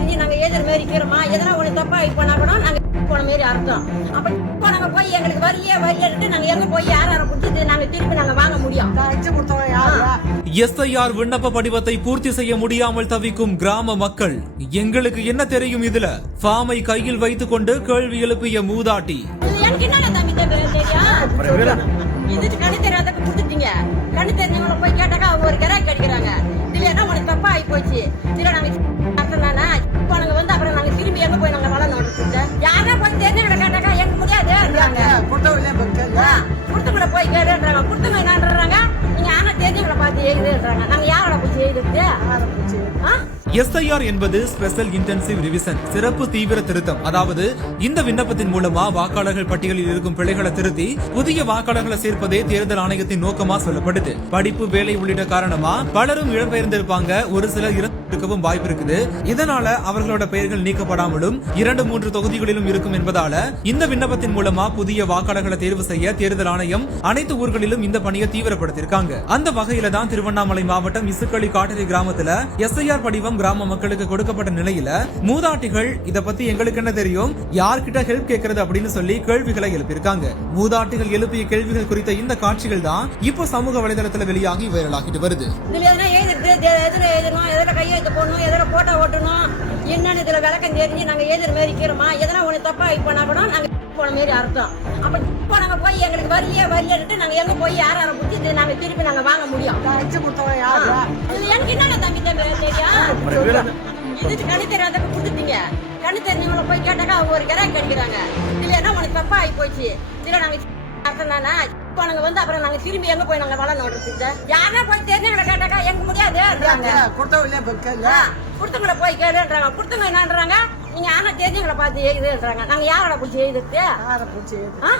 தெரிஞ்சு நாங்க எதிர் மாரி இருக்கிறோமா? எதனா ஒண்ணு தப்பா பண்ணா கூட நாங்க போன மாரி அர்த்தம். அப்ப இப்போ நாங்க போய் எங்களுக்கு வரியே வரியன்ட்டு நாங்க எங்க போய் யார் யாரை குடுத்து நாங்க திருப்பி நாங்க வாங்க முடியும்? அடிச்சு கொடுத்தவன் யாரு? எஸ்ஐஆர் விண்ணப்ப படிவத்தை பூர்த்தி செய்ய முடியாமல் தவிக்கும் கிராம மக்கள். எங்களுக்கு என்ன தெரியும் இதுல? ஃபார்மை கையில் வைத்துக் கொண்டு கேள்வி எழுப்பிய மூதாட்டி. எனக்கு என்ன தம்பி இது கண்ணு தெரியாதப்ப கொடுத்துட்டீங்க. கண்ணு தெரிஞ்சவங்கள போய் கேட்டாக்கா அவங்க ஒரு கிராக் அடிக்கிறாங்க. இதுல என்ன உனக்கு தப்பா ஆகி போச்சு? இதுல நாங்க எஸ்ஐஆர் என்பது ஸ்பெஷல் இன்டென்சிவ் ரிவிஷன் சிறப்பு தீவிர திருத்தம். அதாவது இந்த விண்ணப்பத்தின் மூலமா வாக்காளர்கள் பட்டியலில் இருக்கும் பிழைகளை திருத்தி புதிய வாக்காளர்களை சேர்ப்பதே தேர்தல் ஆணையத்தின் நோக்கமா சொல்லப்படுது. படிப்பு வேலை உள்ளிட்ட காரணமா பலரும் இடம்பெயர்ந்திருப்பாங்க ஒரு சிலர் இறந்திருக்கவும் வாய்ப்பு இருக்குது. இதனால அவர்களோட பெயர்கள் நீக்கப்படாமலும் இரண்டு மூன்று தொகுதிகளிலும் இருக்கும் என்பதால இந்த விண்ணப்பத்தின் மூலமா புதிய வாக்காளர்களை தேர்வு செய்ய தேர்தல் ஆணையம் அனைத்து ஊர்களிலும் இந்த பணியை தீவிரப்படுத்திருக்காங்க அந்த வகையில தான் திருவண்ணாமலை மாவட்டம் இசுக்களி காட்டரி கிராமத்துல எஸ்ஐஆர் படிவம் கிராம மக்களுக்கு கொடுக்கப்பட்ட நிலையில மூதாட்டிகள் இத பத்தி எங்களுக்கு என்ன தெரியும்? யார்கிட்ட ஹெல்ப் கேட்கறது அப்படின்னு சொல்லி கேள்விகளை எழுப்பியிருக்காங்க. மூதாட்டிகள் எழுப்பிய கேள்விகள் குறித்த இந்த காட்சிகள் தான் இப்போ சமூக வலைதளத்துல வெளியாகி வைரலாகிட்டு வருது. இதுல எதனா எழுதுறது எ- எதுல எழுதணும் எதுல கையெழுத்து போடணும். எதுல போட்டோ ஓட்டணும். என்னன்னு இதுல விளக்கம் தெரிஞ்சு நாங்க எதிர் மாரி இருக்கிறோமா எதனா ஒண்ணு தப்பா ஆகி பண்ணா கூட நாங்க போன மாரி அர்த்தம். அப்ப இப்போ நாங்க போய் எங்களுக்கு வரியே வரியன்ட்டு நாங்க எங்க போய் யார் யாரை பிடிச்சி நாங்க திருப்பி நாங்க வாங்க முடியும். இது எனக்கு என்ன தம்பி தெரியும் இது கண்ணு தெரியாதப்ப கொடுத்துட்டீங்க. கண்ணு தெரிஞ்சவங்கள போய் கேட்டாக்கா அவங்க ஒரு கிராக் அடிக்கிறாங்க. இதுல என்ன உனக்கு தப்பா ஆகி போச்சு? இதுல நாங்க அர்த்தம் தானே? இப்போ நாங்க வந்து அப்புறம் நாங்க திரும்பி எங்க போய் நாங்க வளர்ந்து வந்துட்டு யாரா போய் தெரிஞ்சவங்கள கேட்டாக்கா எங்க முடியாதுன்றாங்க கொடுத்தவங்களே போய் கேளுன்றாங்க. கொடுத்தவங்க என்னன்றாங்க? நீங்க ஆனா தெரிஞ்சவங்கள பார்த்து எழுதுன்றாங்க நாங்க யாரோட பிடிச்சி எழுதுறது?